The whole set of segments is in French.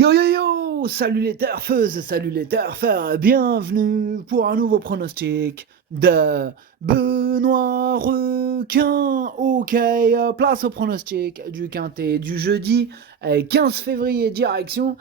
Yo yo yo! Salut les turfeuses, salut les turfeurs, bienvenue pour un nouveau pronostic de Benoît Requin. Ok, place au pronostic du quintet du jeudi 15 février, direction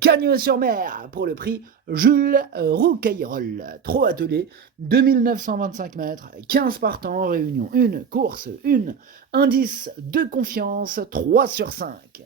Cagnes-sur-Mer pour le prix Jules Roucayrol. Trop attelé, 2925 mètres, 15 partants, réunion 1, course 1, indice de confiance 3 sur 5.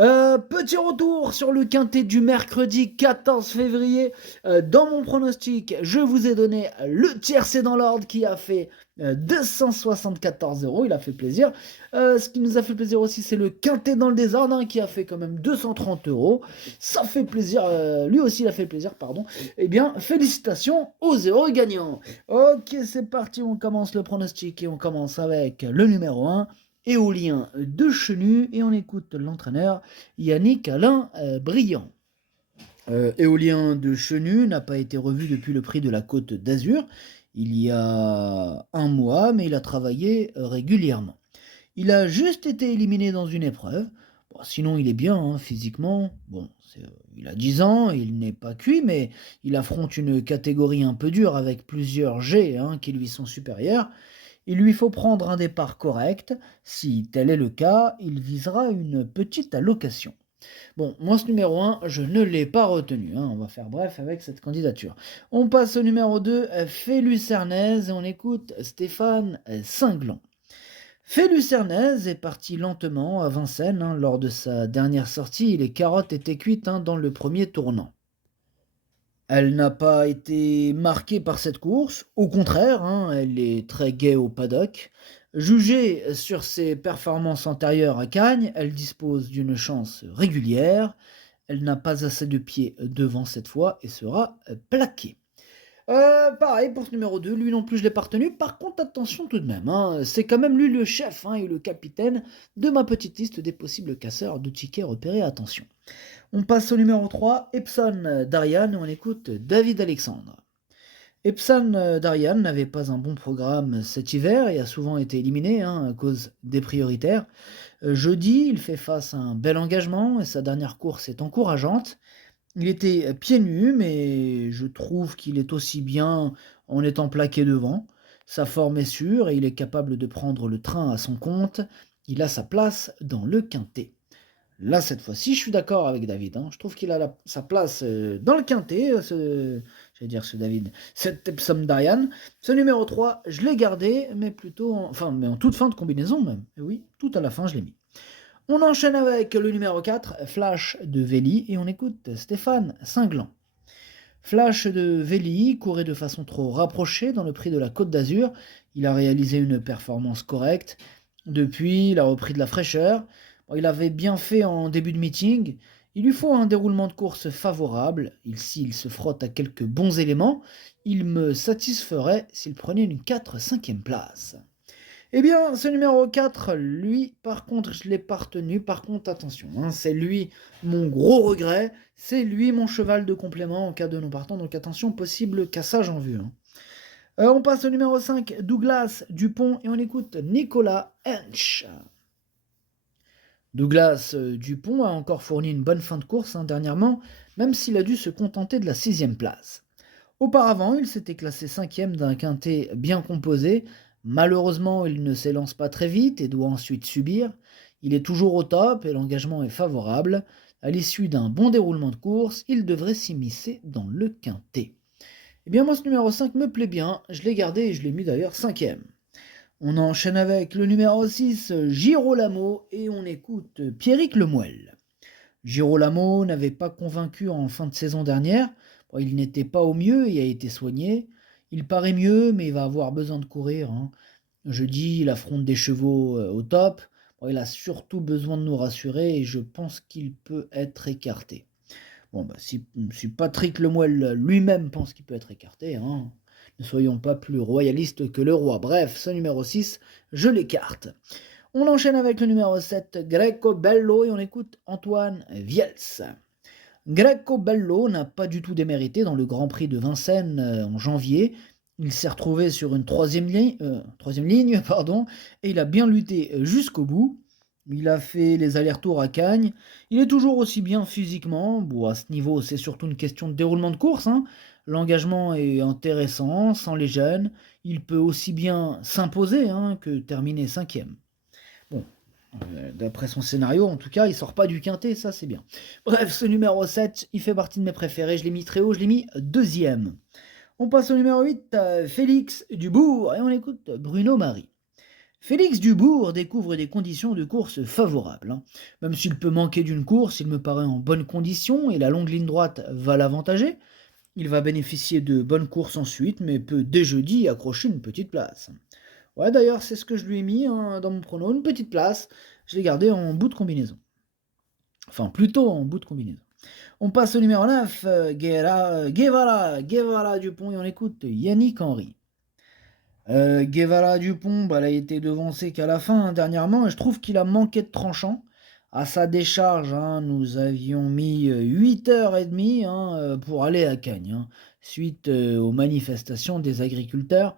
Petit retour sur le quintet du mercredi 14 février. Dans mon pronostic, je vous ai donné le tiercé dans l'ordre qui a fait 274 euros. Il a fait plaisir. Ce qui nous a fait plaisir aussi, c'est le quintet dans le désordre qui a fait quand même 230 euros. Ça fait plaisir. Lui aussi, il a fait plaisir, pardon. Eh bien, félicitations aux heureux gagnants. Ok, c'est parti. On commence le pronostic et on commence avec le numéro 1. Éolien de Chenu et on écoute l'entraîneur Yannick Alain Briand. Éolien de Chenu n'a pas été revu depuis le prix de la Côte d'Azur il y a un mois, mais il a travaillé régulièrement. Il a juste été éliminé dans une épreuve. Bon, sinon, il est bien physiquement. Bon, il a 10 ans, il n'est pas cuit, mais il affronte une catégorie un peu dure avec plusieurs G qui lui sont supérieurs. Il lui faut prendre un départ correct. Si tel est le cas, il visera une petite allocation. Bon, moi ce numéro 1, je ne l'ai pas retenu. On va faire bref avec cette candidature. On passe au numéro 2, Félucernaise, et on écoute Stéphane Cinglan. Félucernaise est parti lentement à Vincennes. Lors de sa dernière sortie, les carottes étaient cuites dans le premier tournant. Elle n'a pas été marquée par cette course, au contraire, elle est très gaie au paddock. Jugée sur ses performances antérieures à Cagnes, elle dispose d'une chance régulière. Elle n'a pas assez de pieds devant cette fois et sera plaquée. Pareil pour ce numéro 2, lui non plus je l'ai pas retenu. Par contre, attention tout de même, c'est quand même lui le chef et le capitaine de ma petite liste des possibles casseurs de tickets repérés. Attention. On passe au numéro 3, Epson Darian, et on écoute David Alexandre. Epson Darian n'avait pas un bon programme cet hiver et a souvent été éliminé à cause des prioritaires. Jeudi, il fait face à un bel engagement et sa dernière course est encourageante. Il était pieds nus, mais je trouve qu'il est aussi bien en étant plaqué devant. Sa forme est sûre et il est capable de prendre le train à son compte. Il a sa place dans le quintet. Là, cette fois-ci, je suis d'accord avec David. Je trouve qu'il a sa place dans le quintet, cet Epsom Darian. Ce numéro 3, je l'ai gardé, mais plutôt mais en toute fin de combinaison même. Et oui, tout à la fin, je l'ai mis. On enchaîne avec le numéro 4, Flash de Véli, et on écoute Stéphane Cinglan. Flash de Véli courait de façon trop rapprochée dans le prix de la Côte d'Azur. Il a réalisé une performance correcte. Depuis, il a repris de la fraîcheur. Il avait bien fait en début de meeting. Il lui faut un déroulement de course favorable. S'il se frotte à quelques bons éléments, il me satisferait s'il prenait une 4-5e place. Eh bien, ce numéro 4, lui, par contre, je ne l'ai pas retenu. Par contre, attention, c'est lui mon gros regret. C'est lui mon cheval de complément en cas de non-partant. Donc attention, possible cassage en vue. On passe au numéro 5, Douglas Dupont, et on écoute Nicolas Hench. Douglas Dupont a encore fourni une bonne fin de course dernièrement, même s'il a dû se contenter de la 6e place. Auparavant, il s'était classé 5e d'un quintet bien composé. Malheureusement, il ne s'élance pas très vite et doit ensuite subir. Il est toujours au top et l'engagement est favorable. À l'issue d'un bon déroulement de course, il devrait s'immiscer dans le quintet. Eh bien, moi, ce numéro 5 me plaît bien. Je l'ai gardé et je l'ai mis d'ailleurs 5e. On enchaîne avec le numéro 6, Girolamo, et on écoute Pierrick Lemuel. Girolamo n'avait pas convaincu en fin de saison dernière. Il n'était pas au mieux et a été soigné. Il paraît mieux, mais il va avoir besoin de courir. Jeudi, il affronte des chevaux au top. Il a surtout besoin de nous rassurer et je pense qu'il peut être écarté. Si Patrick Lemuel lui-même pense qu'il peut être écarté, ne soyons pas plus royalistes que le roi. Bref, ce numéro 6, je l'écarte. On enchaîne avec le numéro 7, Greco Bello, et on écoute Antoine Viels. Greco Bello n'a pas du tout démérité dans le Grand Prix de Vincennes en janvier. Il s'est retrouvé sur une troisième ligne, et il a bien lutté jusqu'au bout. Il a fait les allers-retours à Cagnes. Il est toujours aussi bien physiquement. Bon, à ce niveau, c'est surtout une question de déroulement de course, hein. L'engagement est intéressant, sans les jeunes. Il peut aussi bien s'imposer, hein, que terminer cinquième. Bon, d'après son scénario, en tout cas, il sort pas du quintet, ça c'est bien. Bref, ce numéro 7, il fait partie de mes préférés. Je l'ai mis très haut, je l'ai mis deuxième. On passe au numéro 8, Félix Dubourg, et on écoute Bruno Marie. Félix Dubourg découvre des conditions de course favorables, hein. Même s'il peut manquer d'une course, il me paraît en bonne condition et la longue ligne droite va l'avantager. Il va bénéficier de bonnes courses ensuite, mais peut dès jeudi accrocher une petite place. Ouais, d'ailleurs, c'est ce que je lui ai mis, hein, dans mon prono, une petite place. Je l'ai gardé en bout de combinaison. Enfin, plutôt en bout de combinaison. On passe au numéro 9, Guevara Dupont, et on écoute Yannick Henry. Guevara Dupont, bah, il a été devancé qu'à la fin, hein, dernièrement, et je trouve qu'il a manqué de tranchant. À sa décharge, hein, nous avions mis 8h30, hein, pour aller à Cagnes, hein, suite aux manifestations des agriculteurs.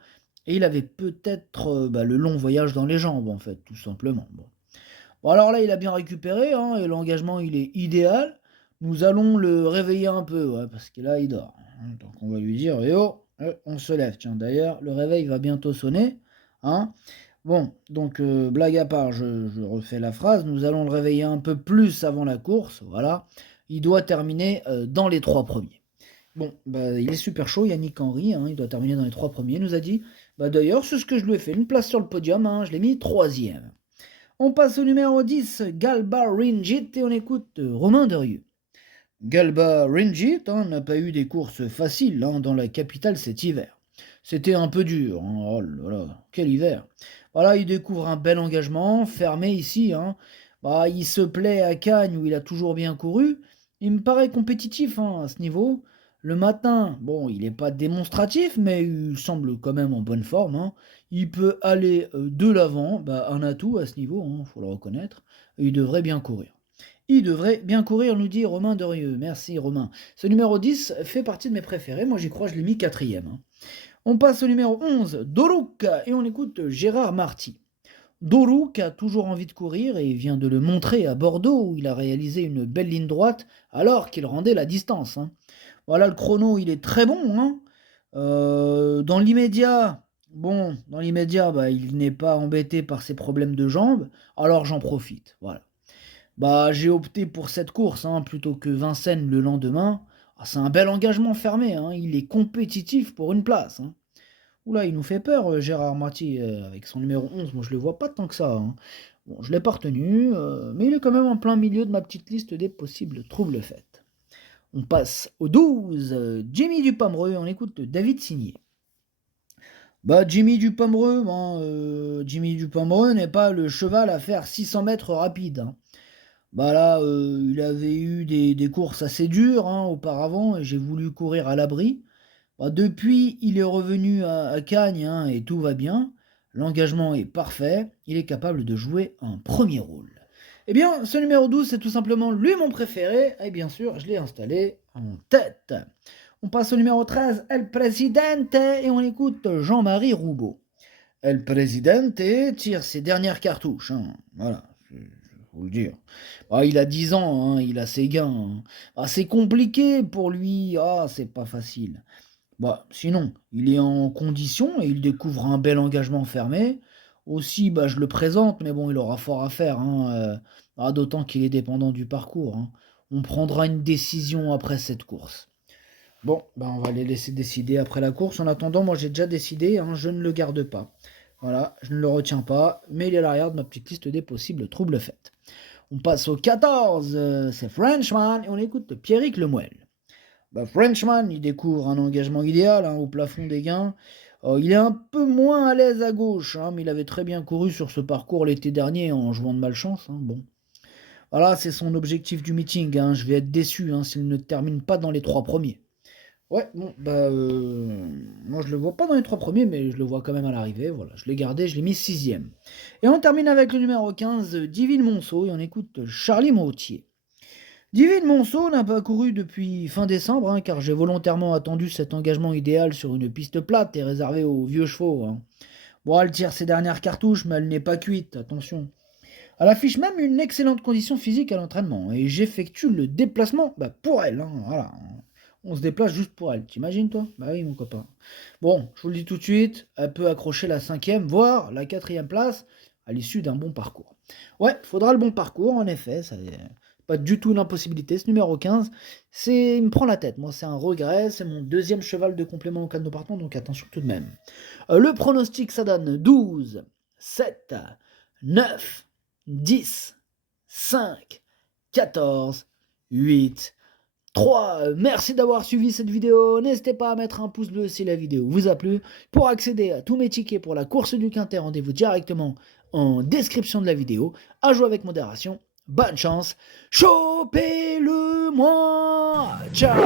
Et il avait peut-être bah, le long voyage dans les jambes, en fait, tout simplement. Bon, alors là, il a bien récupéré, hein, et l'engagement, il est idéal. Nous allons le réveiller un peu, ouais, parce que là, il dort, hein. Donc on va lui dire, eh oh, on se lève. Tiens, d'ailleurs, le réveil va bientôt sonner, hein. Bon, donc blague à part, je refais la phrase. Nous allons le réveiller un peu plus avant la course, voilà. Il doit terminer dans les 3 premiers. Bon, bah, il est super chaud, Yannick Henry, hein, il doit terminer dans les 3 premiers, nous a dit. Bah, d'ailleurs, c'est ce que je lui ai fait, une place sur le podium, hein, je l'ai mis troisième. On passe au numéro 10, Galba Ringit, et on écoute Romain Derieux. Galba Ringit, hein, n'a pas eu des courses faciles, hein, dans la capitale cet hiver. C'était un peu dur, hein. Oh là là, quel hiver. Voilà, il découvre un bel engagement, fermé ici, hein. Bah, il se plaît à Cagnes où il a toujours bien couru. Il me paraît compétitif, hein, à ce niveau. Le matin, bon, il n'est pas démonstratif, mais il semble quand même en bonne forme, hein. Il peut aller de l'avant, bah, un atout à ce niveau, hein, faut le reconnaître. Il devrait bien courir. Il devrait bien courir, nous dit Romain Derieux. Merci Romain. Ce numéro 10 fait partie de mes préférés. Moi j'y crois, je l'ai mis quatrième, hein. On passe au numéro 11, Dorouk, et on écoute Gérard Marty. Dorouk a toujours envie de courir et vient de le montrer à Bordeaux où il a réalisé une belle ligne droite alors qu'il rendait la distance, hein. Voilà, le chrono, il est très bon, hein. Dans l'immédiat, bon, bah, il n'est pas embêté par ses problèmes de jambes, alors j'en profite. Voilà. Bah, j'ai opté pour cette course, hein, plutôt que Vincennes le lendemain. Ah, c'est un bel engagement fermé, hein. Il est compétitif pour une place, hein. Oula, il nous fait peur, Gérard Marty, avec son numéro 11. Moi, je le vois pas tant que ça, hein. Bon, je l'ai pas retenu, mais il est quand même en plein milieu de ma petite liste des possibles troubles faits. On passe au 12, Jimmy Dupomereux, on écoute David Signé. Bah, Jimmy Dupomereux n'est pas le cheval à faire 600 mètres rapide, hein. Bah là, il avait eu des courses assez dures, hein, auparavant, et j'ai voulu courir à l'abri. Bah, depuis, il est revenu à Cagnes, hein, et tout va bien. L'engagement est parfait. Il est capable de jouer un premier rôle. Eh bien, ce numéro 12, c'est tout simplement lui mon préféré. Et bien sûr, je l'ai installé en tête. On passe au numéro 13, El Presidente, et on écoute Jean-Marie Roubaud. El Presidente tire ses dernières cartouches, hein. Voilà, faut le dire. Ah, il a 10 ans, hein, il a ses gains, hein. Ah, c'est compliqué pour lui, ah, c'est pas facile. Bah, sinon, il est en condition et il découvre un bel engagement fermé. Aussi, bah, je le présente, mais bon, il aura fort à faire, hein, d'autant qu'il est dépendant du parcours, hein. On prendra une décision après cette course. Bon, bah, on va les laisser décider après la course. En attendant, moi j'ai déjà décidé, hein, je ne le garde pas. Voilà, je ne le retiens pas, mais il est à l'arrière de ma petite liste des possibles troubles faits. On passe au 14, c'est Frenchman, et on écoute Pierrick Lemuel. Bah, Frenchman, il découvre un engagement idéal, hein, au plafond des gains. Il est un peu moins à l'aise à gauche, hein, mais il avait très bien couru sur ce parcours l'été dernier en jouant de malchance, hein, bon. Voilà, c'est son objectif du meeting, hein. Je vais être déçu, hein, s'il ne termine pas dans les 3 premiers. Ouais, bon, bah, moi je le vois pas dans les 3 premiers, mais je le vois quand même à l'arrivée. Voilà, je l'ai gardé, je l'ai mis sixième. Et on termine avec le numéro 15, Divine Monceau, et on écoute Charlie Mautier. Divine Monceau n'a pas couru depuis fin décembre, hein, car j'ai volontairement attendu cet engagement idéal sur une piste plate et réservée aux vieux chevaux, hein. Bon, elle tire ses dernières cartouches, mais elle n'est pas cuite, attention. Elle affiche même une excellente condition physique à l'entraînement et j'effectue le déplacement pour elle, hein, voilà. On se déplace juste pour elle, t'imagines toi? Bah oui mon copain. Bon, je vous le dis tout de suite, elle peut accrocher la 5e, voire la 4e place à l'issue d'un bon parcours. Ouais, faudra le bon parcours, en effet, ça pas du tout une impossibilité. Ce numéro 15, il me prend la tête. Moi, c'est un regret, c'est mon 2e cheval de complément au cas de nos partants, donc attention tout de même. Le pronostic, ça donne 12, 7, 9, 10, 5, 14, 8, 3. Merci d'avoir suivi cette vidéo. N'hésitez pas à mettre un pouce bleu si la vidéo vous a plu. Pour accéder à tous mes tickets pour la course du Quintet, rendez-vous directement en description de la vidéo. À jouer avec modération. Bonne chance. Chopez-le moi. Ciao.